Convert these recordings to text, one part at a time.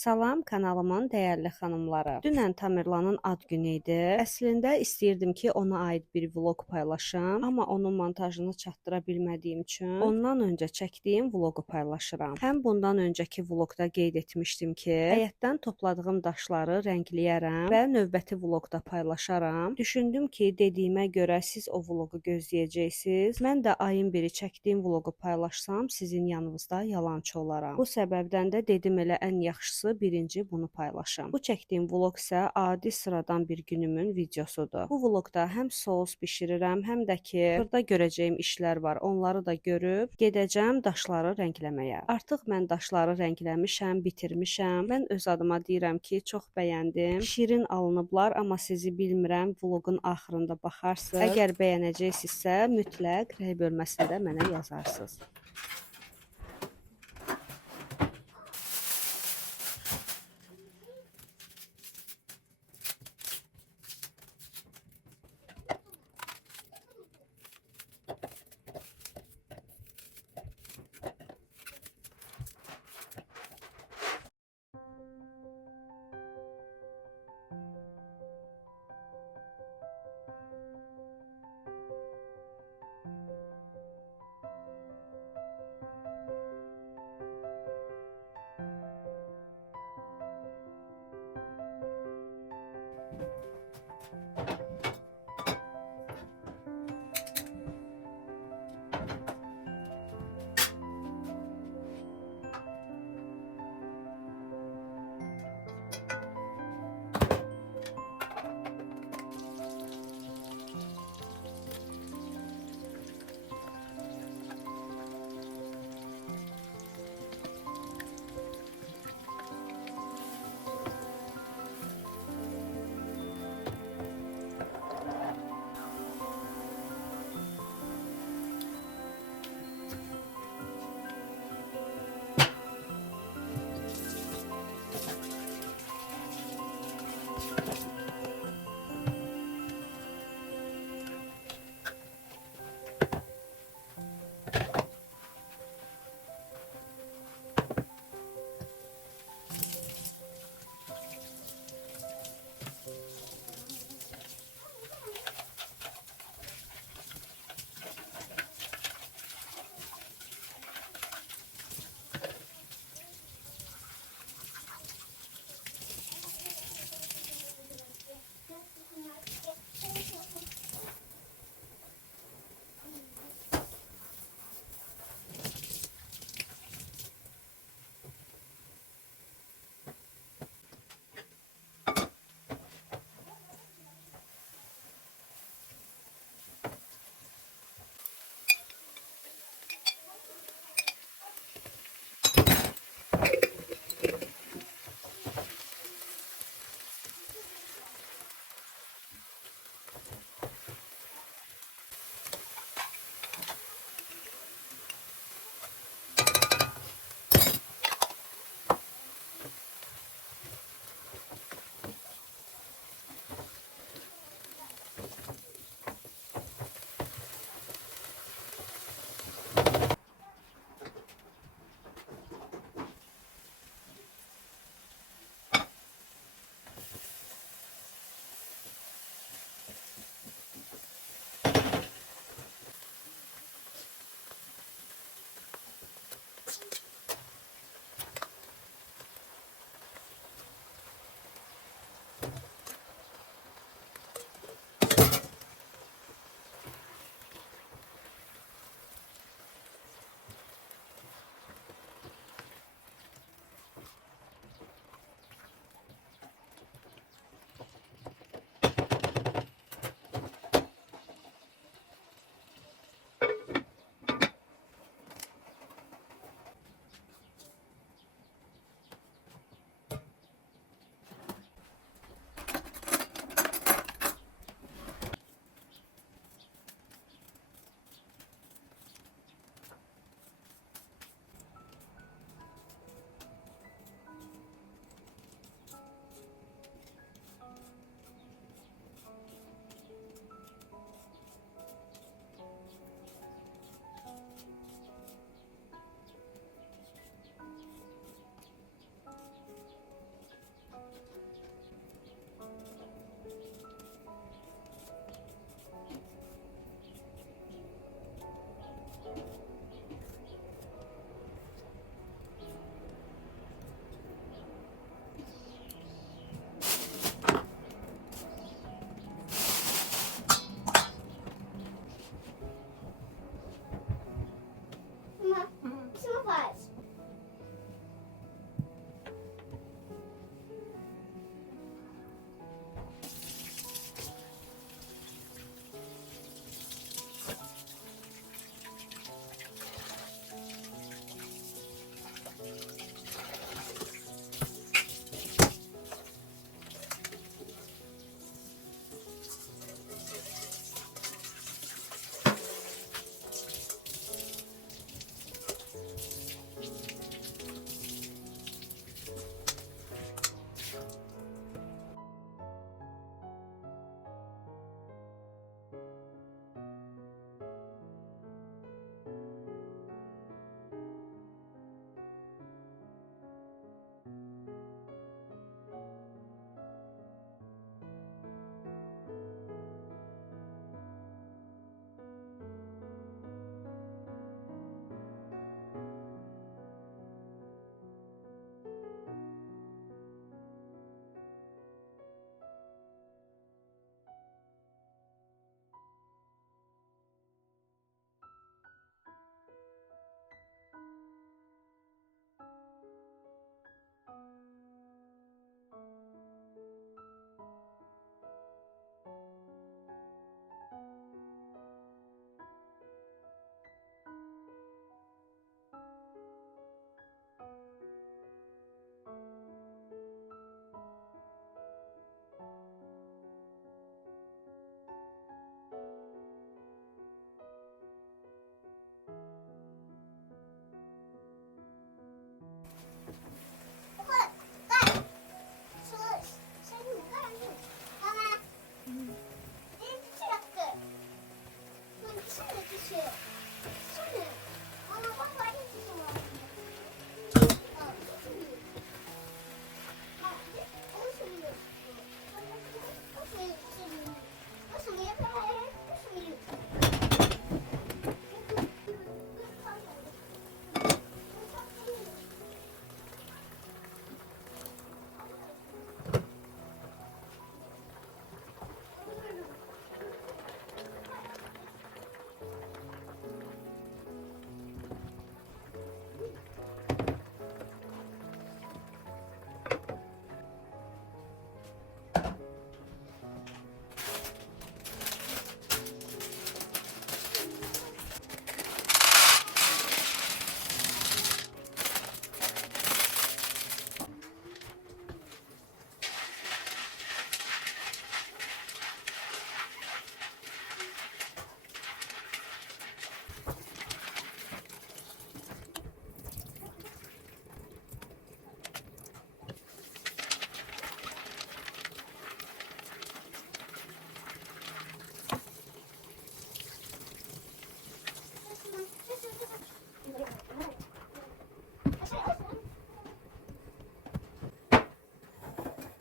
Salam kanalımın dəyərli xanımları. Dünən Tamerlanın ad günü idi. Əslində istəyirdim ki, ona aid bir vloq paylaşım, amma onun montajını çatdıra bilmədiyim üçün ondan öncə çəkdiyim vloqu paylaşıram. Həm bundan öncəki vloqda qeyd etmişdim ki, həyətdən topladığım daşları rəngləyərəm və növbəti vloqda paylaşaram. Düşündüm ki, dediyimə görə siz o vloqu gözləyəcəksiniz. Mən də ayın biri çəkdiyim vloqu paylaşsam, sizin yanınızda yalançı olaram. Bu səbəbdən də dedim elə ən yaxşısı birinci bunu paylaşım. Bu çəkdiyim vloq isə adi sıradan bir günümün videosudur. Bu vloqda həm sos bişirirəm, həm də ki, xırda görəcəyim işlər var. Onları da görüb gedəcəm daşları rəngləməyə. Artıq mən daşları rəngləmişəm, bitirmişəm. Mən öz adıma deyirəm ki, çox bəyəndim. Şirin alınıblar, amma sizi bilmirəm, vloqun axırında baxarsınız. Əgər bəyənəcəksinizsə, mütləq rəy bölməsində mənə yazarsınız.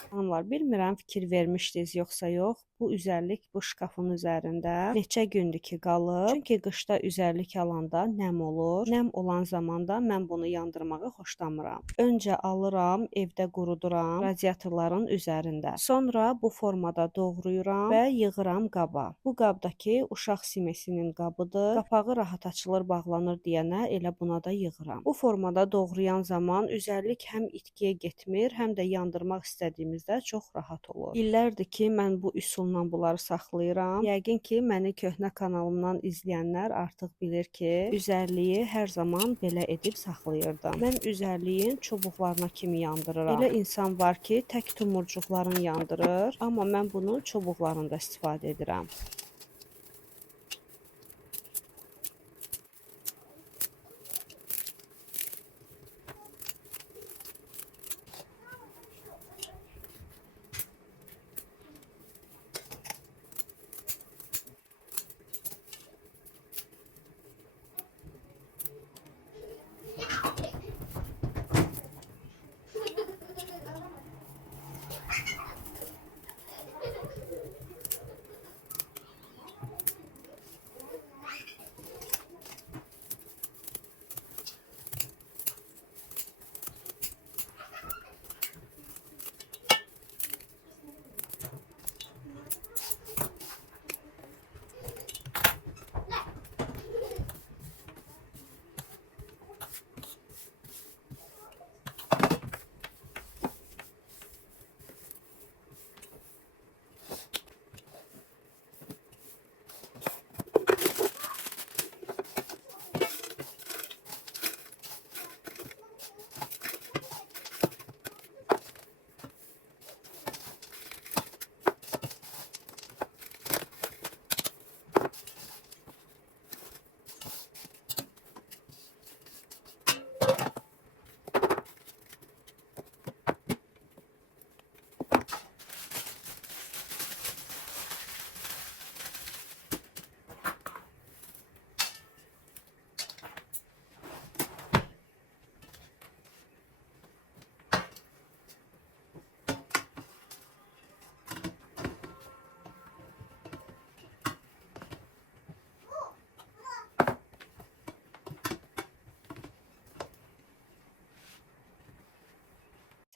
Xanımlar, bilmirəm fikir vermişdiniz yoxsa yox. Bu üzərlik bu şkafın üzərində neçə gündür ki qalıb. Çünki qışda üzərlik alanda nəm olur. Nəm olan zamanda mən bunu yandırmağı xoşlamıram. Öncə alıram, evdə quruduram radiatorların üzərində. Sonra bu formada doğrayıram və yığıram qaba. Bu qabdakı uşaq simesinin qabıdır. Qapağı rahat açılır, bağlanır deyənə elə buna da yığıram. Bu formada doğrayan zaman üzərlik həm itkiyə getmir, həm də yandırmaq istədiyimizdə çox rahat olur. İllərdir ki, mən bu üsulla bunları saxlayıram. Yəqin ki, məni köhnə kanalımdan izləyənlər artıq bilir ki, üzərliyi hər zaman belə edib saxlayırdım. Mən üzərliyin çubuqlarına kimi yandırıram. Elə insan var ki, tək tumurcuqlarını yandırır, amma mən bunun çubuqlarında istifadə edirəm.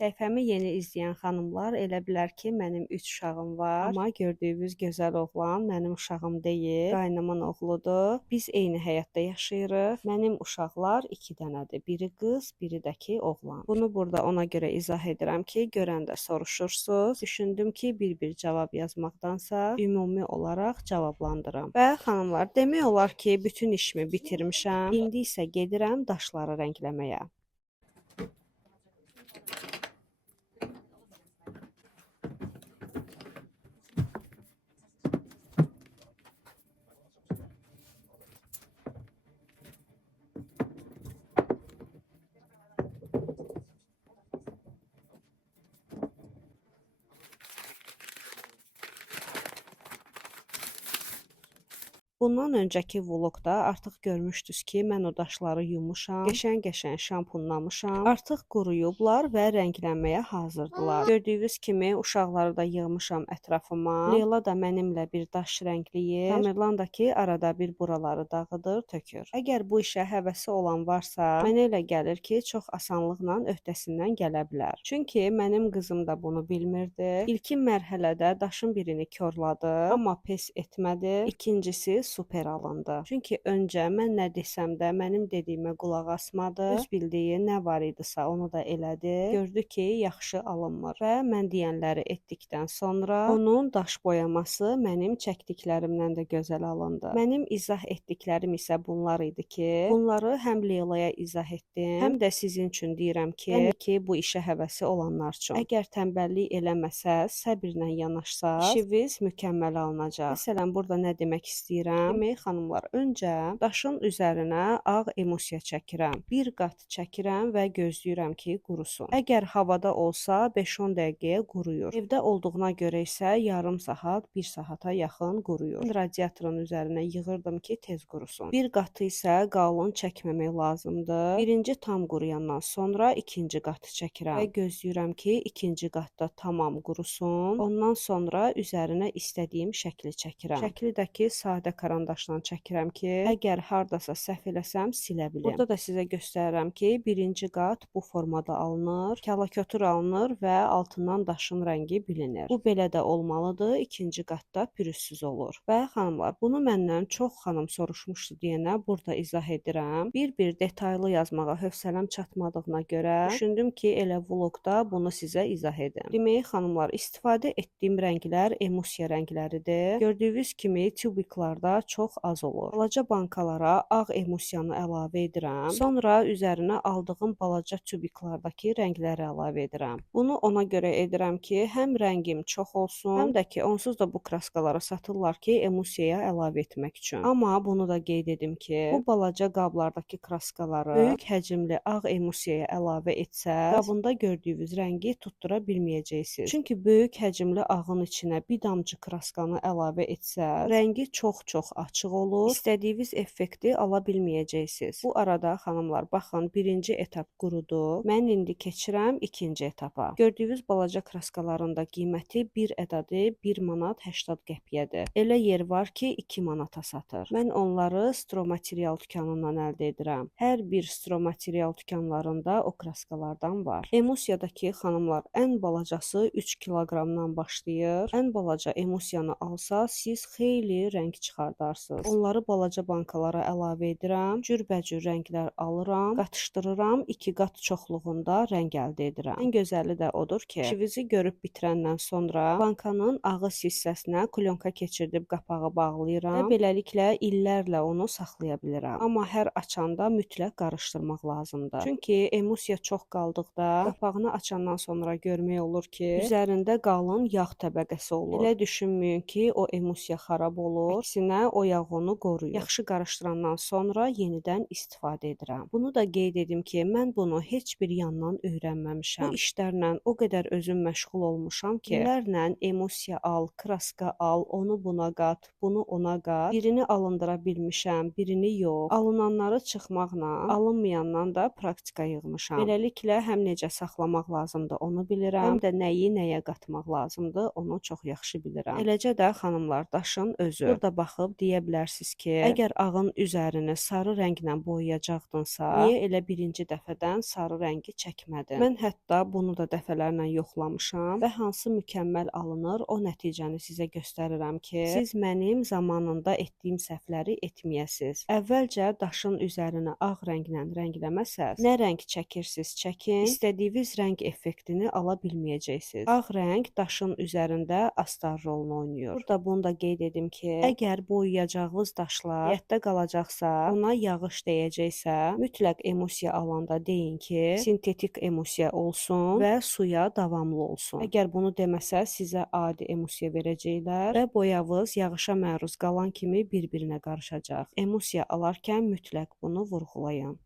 Səhifəmi yeni izləyən xanımlar elə bilər ki, mənim 3 uşağım var. Amma gördüyünüz gözəl oğlan mənim uşağım deyil, qaynımın oğludur. Biz eyni həyatda yaşayırıq. Mənim uşaqlar 2 dənədir. Biri qız, biri də ki oğlan. Bunu burada ona görə izah edirəm ki, görəndə soruşursunuz. Düşündüm ki, bir-bir cavab yazmaqdansa ümumi olaraq cavablandırım. Və xanımlar, demək olar ki, bütün işimi bitirmişəm. İndi isə gedirəm daşları rəngləməyə. Bundan öncəki vlogda artıq görmüşdünüz ki, mən o daşları yumuşam, qəşəng-qəşəng şampunlamışam. Artıq quruyublar və rənglənməyə hazırdılar. Gördüyünüz kimi uşaqları da yığmışam ətrafıma. Leyla da mənimlə bir daş rəngləyir. Tamerlan da ki, arada bir buraları dağıdır, tökür. Əgər bu işə həvəsi olan varsa, mənə elə gəlir ki, çox asanlıqla öhdəsindən gələ bilər. Çünki mənim qızım da bunu bilmirdi. İlkin mərhələdə daşın birini korladı, amma pes etmədi. İkincisi super alındı. Çünki öncə mən nə desəm də mənim dediyimə qulaq asmadı. Öz bildiyi nə var idisə onu da elədi. Gördü ki, yaxşı alınmır və mən deyənləri etdikdən sonra onun daş boyaması mənim çəkdiklərimdən də gözəl alındı. Mənim izah etdiklərim isə bunlar idi ki, bunları həm Leylaya izah etdim, həm də sizin üçün deyirəm ki, yəni ki, bu işə həvəsi olanlar üçün. Əgər tənbəllik eləməsəz, səbirlə yanaşsaz, işiniz mükəmməl alınacaq. Məsələn, burada nə demək istəyirəm? çəkirəm? Demək xanımlar, öncə daşın üzərinə ağ emulsiya çəkirəm. Bir qat çəkirəm və gözləyirəm ki, qurusun. Əgər havada olsa 5-10 dəqiqəyə quruyur. Evdə olduğuna görə isə yarım saat, 1 saata yaxın quruyur. Radiatorun üzərinə yığırdım ki, tez qurusun. Bir qatı isə qalın çəkməmək lazımdır. Birinci tam quruyandan sonra ikinci qatı çəkirəm və gözləyirəm ki, ikinci qatda tamam qurusun. Ondan sonra üzərinə istədiyim şəkli çəkirəm. Şəkli də ki, sadə karandaşla çəkirəm ki, əgər hardasa səhv eləsəm silə bilim. Burada da sizə göstərirəm ki, birinci qat bu formada alınır, kalakötür alınır və altından daşın rəngi bilinir. Bu belə də olmalıdır, ikinci qatda pürüzsüz olur. Və xanımlar, bunu məndən çox xanım soruşmuşdu deyənə burada izah edirəm. Bir-bir detaylı yazmağa hövsələm çatmadığına görə düşündüm ki, elə vloqda bunu sizə izah edim. Demək xanımlar, istifadə etdiyim rənglər emulsiya rəngləridir. Gördüyünüz kimi tubiklarda çox az olur. Balaca bankalara ağ emulsiyanı əlavə edirəm. Sonra üzərinə aldığım balaca tubiklardakı rəngləri əlavə edirəm. Bunu ona görə edirəm ki, həm rəngim çox olsun, həm də ki, onsuz da bu kraskaları satırlar ki, emulsiyaya əlavə etmək üçün. Amma bunu da qeyd edim ki, bu balaca qablardakı kraskaları böyük həcmli ağ emulsiyaya əlavə etsəz, qabında gördüyünüz rəngi tutdura bilməyəcəksiniz. Çünki böyük həcmli ağın içinə bir damcı kraskanı əlavə etsəz, rəngi çox-çox açıq olur, istədiyiniz effekti ala bilməyəcəksiniz. Bu arada xanımlar, baxın, birinci etap qurudu. Mən indi keçirəm ikinci etapa. Gördüyünüz balaca kraskaların da qiyməti 1 ədədi 1 manat 80 qəpiyədir. Elə yer var ki, 2 manata satır. Mən onları stromaterial dükanından əldə edirəm. Hər bir stromaterial dükanlarında o kraskalardan var. Emulsiyadakı xanımlar, ən balacası 3 kiloqramdan başlayır. Ən balaca emulsiyanı alsa, siz xeyli rəng çıxardarsınız. Onları balaca bankalara əlavə edirəm. Cürbəcür rənglər alıram, qatışdırıram, 2 qat çoxluğunda rəng əldə edirəm. Ən gözəli də odur ki, işinizi görüb bitirəndən sonra bankanın ağız hissəsinə klyonka keçirdib qapağı bağlayıram və beləliklə illərlə onu saxlaya bilirəm. Amma hər açanda mütləq qarışdırmaq lazımdır. Çünki emulsiya çox qaldıqda qapağını açandan sonra görmək olur ki, üzərində qalın yağ təbəqəsi olur. Elə düşünməyin ki, o emulsiya xarab olur. Əksinə, o yağ onu qoruyur. Yaxşı qarışdırandan sonra yenidən istifadə edirəm. Bunu da qeyd edim ki, mən bunu heç bir yandan öyrənməmişəm. Bu işlərlə o qədər özüm məşğul olmuşam ki, illərlə emulsiya al, kraska al, onu buna qat, bunu ona qat. Birini alındıra bilmişəm, birini yox. Alınanları çıxmaqla, alınmayandan da praktika yığmışam. Beləliklə, həm necə saxlamaq lazımdır onu bilirəm, həm də nəyi nəyə qatmaq lazımdır onu çox yaxşı bilirəm. Eləcə də xanımlar, daşın özü. Burada baxıb deyə bilərsiniz ki, əgər ağın üzərini sarı rənglə boyayacaqdınsa, niyə elə birinci dəfədən sarı rəngi çəkmədin? Mən hətta bunu da dəfələrlə yoxlamışam və hansı mükəmməl alınır, o nəticəni sizə göstərirəm ki, siz mənim zamanında etdiyim səhvləri etməyəsiniz. Əvvəlcə daşın üzərini ağ rənglə rəngləməsəz, nə rəng çəkirsiniz çəkin, istədiyiniz rəng effektini ala bilməyəcəksiniz. Ağ rəng daşın üzərində astar rolunu oynayır. Burada bunu da qeyd edim ki, əgər boyayacağınız daşlar yadda qalacaqsa, ona yağış dəyəcəksə, mütləq emulsiya alanda deyin ki, sintetik emulsiya olsun və suya davamlı olsun. Əgər bunu deməsəz, sizə adi emulsiya verəcəklər və boyavız yağışa məruz qalan kimi bir-birinə qarışacaq. Emulsiya alarkən mütləq bunu vurğulayın.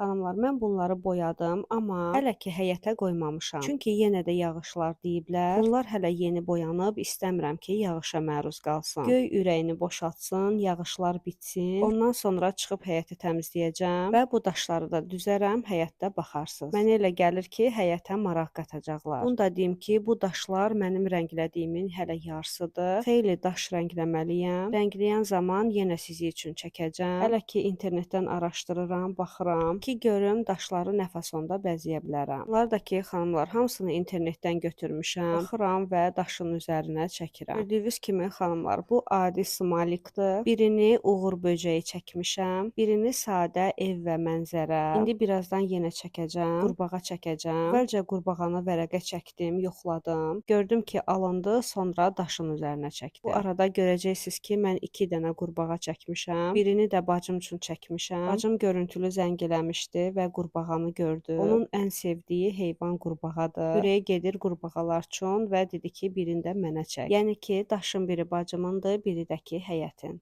Xanımlar, mən bunları boyadım, amma hələ ki həyətə qoymamışam. Çünki yenə də yağışlar deyiblər. Bunlar hələ yeni boyanıb, istəmirəm ki, yağışa məruz qalsın. Göy ürəyini boşaltsın, yağışlar bitsin. Ondan sonra çıxıb həyəti təmizləyəcəm və bu daşları da düzərəm, həyətdə baxarsınız. Mənə elə gəlir ki, həyətə maraq qatacaqlar. Bunu da deyim ki, bu daşlar mənim rənglədiyimin hələ yarısıdır. Xeyli daş rəngləməliyəm. Rəngləyən zaman yenə sizi üçün çəkəcəm. Hələ ki internetdən araşdırıram, baxıram ki, görüm daşları nə fasonda bəzəyə bilərəm. Bunlar da ki, xanımlar, hamısını internetdən götürmüşəm. Baxıram və daşın üzərinə çəkirəm. Gördüyünüz kimi, xanımlar, bu adi smalikdir. Birini uğur böcəyi çəkmişəm. Birini sadə ev və mənzərə. İndi birazdan yenə çəkəcəm. Qurbağa çəkəcəm. Əvvəlcə qurbağanı vərəqə çəkdim, yoxladım. Gördüm ki, alındı, sonra daşın üzərinə çəkdim. Bu arada görəcəksiniz ki, mən 2 dənə qurbağa çəkmişəm. Birini də bacım üçün çəkmişəm. Bacım görüntülü zəng eləmişdi və qurbağanı gördü. Onun ən sevdiyi heyvan qurbağadır. Ürəyi gedir qurbağalar üçün və dedi ki, birini də mənə çək. Yəni ki, daşın biri bacımındır, biri də ki, həyətin.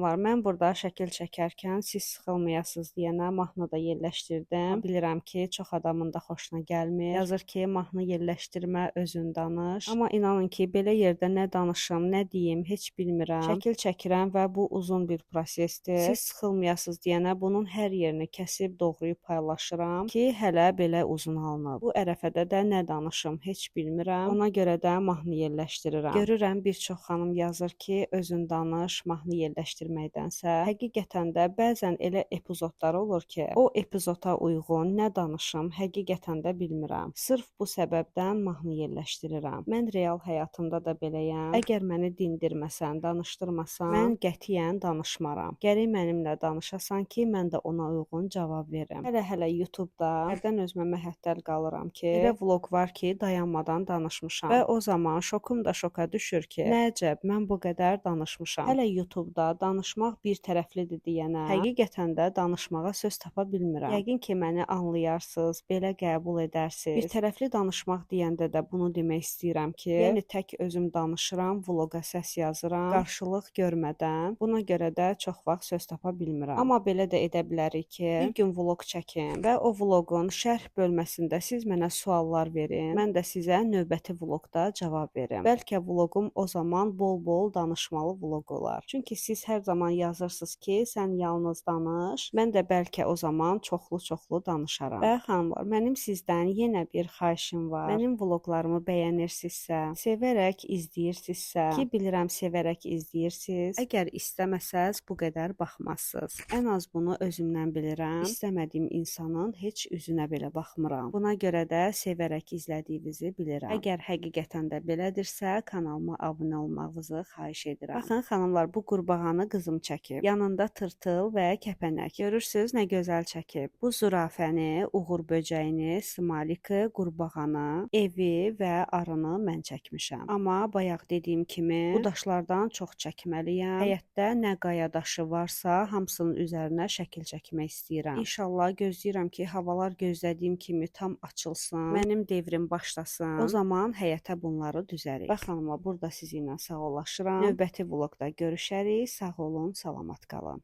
Var, mən burada şəkil çəkərkən siz sıxılmayasınız deyənə mahnı da yerləşdirdim. Bilirəm ki, çox adamın da xoşuna gəlmir. Yazır ki, mahnı yerləşdirmə, özün danış. Amma inanın ki, belə yerdə nə danışım, nə deyim, heç bilmirəm. Şəkil çəkirəm və bu uzun bir prosesdir. Siz sıxılmayasınız deyənə bunun hər yerini kəsib doğrayıb paylaşıram ki, hələ belə uzun alınıb. Bu ərəfədə də nə danışım, heç bilmirəm. Ona görə də mahnı yerləşdirirəm. Görürəm bir çox xanım yazır ki, özün danış, mahnı yerləşdirməkdənsə. Həqiqətən də bəzən elə epizodlar olur ki, o epizoda uyğun nə danışım, həqiqətən də bilmirəm. Sırf bu səbəbdən mahnı yerləşdirirəm. Mən real həyatımda da beləyəm. Əgər məni dindirməsən, danışdırmasan, mən qətiyyən danışmaram. Gərək mənimlə danışasan ki, mən də ona uyğun cavab verim. Hələ YouTube-da hərdən özümə məhəttəl qalıram ki, elə vlog var ki, dayanmadan danışmışam. Və o zaman şokum da şoka düşür ki, nə əcəb, mən bu qədər danışmışam. Hələ YouTube-da danışmaq bir tərəflidir deyənə, həqiqətən də danışmağa söz tapa bilmirəm. Yəqin ki, məni anlayarsınız, belə qəbul edərsiniz. Bir tərəfli danışmaq deyəndə də bunu demək istəyirəm ki, yəni tək özüm danışıram, vloqa səs yazıram, qarşılıq görmədən. Buna görə də çox vaxt söz tapa bilmirəm. Amma belə də edə bilərik ki, bir gün vloq çəkim və o vloqun şərh bölməsində siz mənə suallar verin. Mən də sizə növbəti vloqda cavab verim. Bəlkə vloqum o zaman bol-bol danışmalı vloq olar. Çünki siz hər zaman yazırsınız ki, sən yalnız danış. Mən də bəlkə o zaman çoxlu-çoxlu danışaram. Və xanımlar, mənim sizdən yenə bir xahişim var. Mənim vloqlarımı bəyənirsinizsə, sevərək izləyirsinizsə, ki bilirəm sevərək izləyirsiniz. Əgər istəməsəz bu qədər baxmazsınız. Ən az bunu özümdən bilirəm. İstəmədiyim insanın heç üzünə belə baxmıram. Buna görə də sevərək izlədiyinizi bilirəm. Əgər həqiqətən də belədirsə, kanalıma abunə olmağınızı xahiş edirəm. Baxın xanımlar, bu qurbağanı qızım çəkib. Yanında tırtıl və kəpənək. Görürsüz nə gözəl çəkib. Bu zürafəni, uğur böcəyini, smalikı, qurbağanı, evi və arını mən çəkmişəm. Amma bayaq dediyim kimi, bu daşlardan çox çəkməliyəm. Həyətdə nə qaya daşı varsa, hamısının üzərinə şəkil çəkmək istəyirəm. İnşallah gözləyirəm ki, havalar gözlədiyim kimi tam açılsın, mənim devrim başlasın. O zaman həyətə bunları düzərik. Və xanımlar, burada sizinlə sağollaşıram. Növbəti vloqda görüşərik. Sağ olun, salamat qalın.